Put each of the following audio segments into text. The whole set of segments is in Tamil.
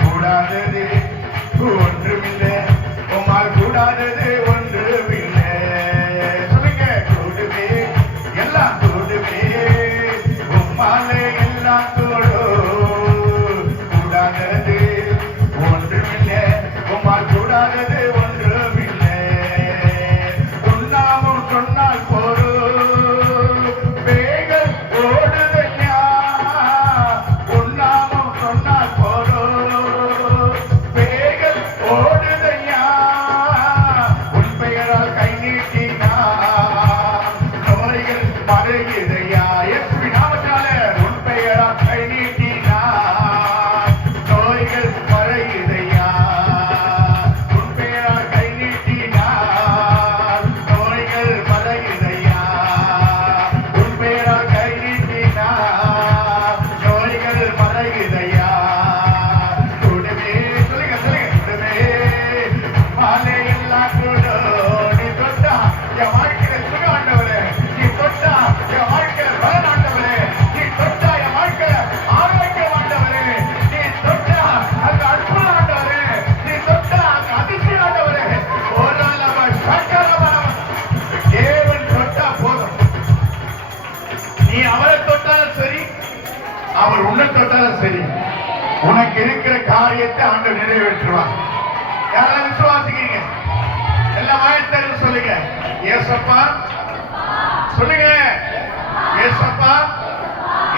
கூடாதது ஒன்றுமில்லை, உமால் கூடாதது ஒன்றுமில்லை. சொல்லுங்க, கூடுவே எல்லாம் கூடுவே, உம்மாலே எல்லாம் கூடும். கூடாதது ஒன்றுமில்லை, உமால் கூடாதது ஒன்றுமில்லை. உன்னாமும் சொன்னால் போரும், வேகள் ஓடுதையா. உன்னாமும் சொன்னால் போரும், வேகள் ஓடுதையா. உன் பெயரால் கை நீட்டினார், நோய்கள் மறையுதையா. இயேசுவின் நாமத்தினாலே உன் பெயரால் கை நீட்டினார், நோய்கள் மறையுதையா. உன் பெயரால் கை நீட்டினார், நோய்கள் மறையுதையா. உன் பெயரால் கை நீட்டினார், நோய்கள் மறையுதையா. கூடுவே, சொல்லுங்க சொல்லுங்க, கூடுவே மாலை எல்லாம் கூடும். நீ தொட்டா என் வாழ்க்கையில சுகம் ஆண்டவரே, நீ தொட்டா என் வாழ்க்கையில பலன் ஆண்டவரே, நீ தொட்டா என் வாழ்க்கையில ஆரோக்கியம் ஆண்டவரே, நீ தொட்டா அங்க அற்புதம் ஆண்டவரே, நீ தொட்டா அங்க அதிசயம் ஆண்டவரே. ஓராளவ சக்கரவரம் தேவன் தொட்டா போதும். நீ அவரை தொட்டாலும் சரி, அவர் உன்னை தொட்டாலும் சரி, உனக்கு இருக்கிற காரியத்தை ஆண்டவர் நிறைவேற்றுவார். யாரெல்லாம் விசுவாசிக்கிறீங்க? எல்லாம் வாய்த்தறிவு சொல்லுங்க. ஏசப்பா சொல்லுங்க, ஏசப்பா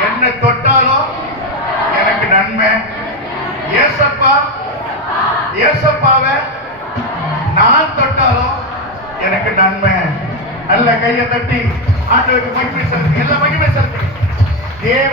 என்ன தொட்டாலும் எனக்கு நன்மை. ஏசப்பா, ஏசப்பாவை நான் தொட்டாலும் எனக்கு நன்மை. நல்ல கையை தட்டி ஆண்டவருக்கு மகிமை செலுத்துங்க. எல்லாம் மகிமை செலுத்துங்க. தேவ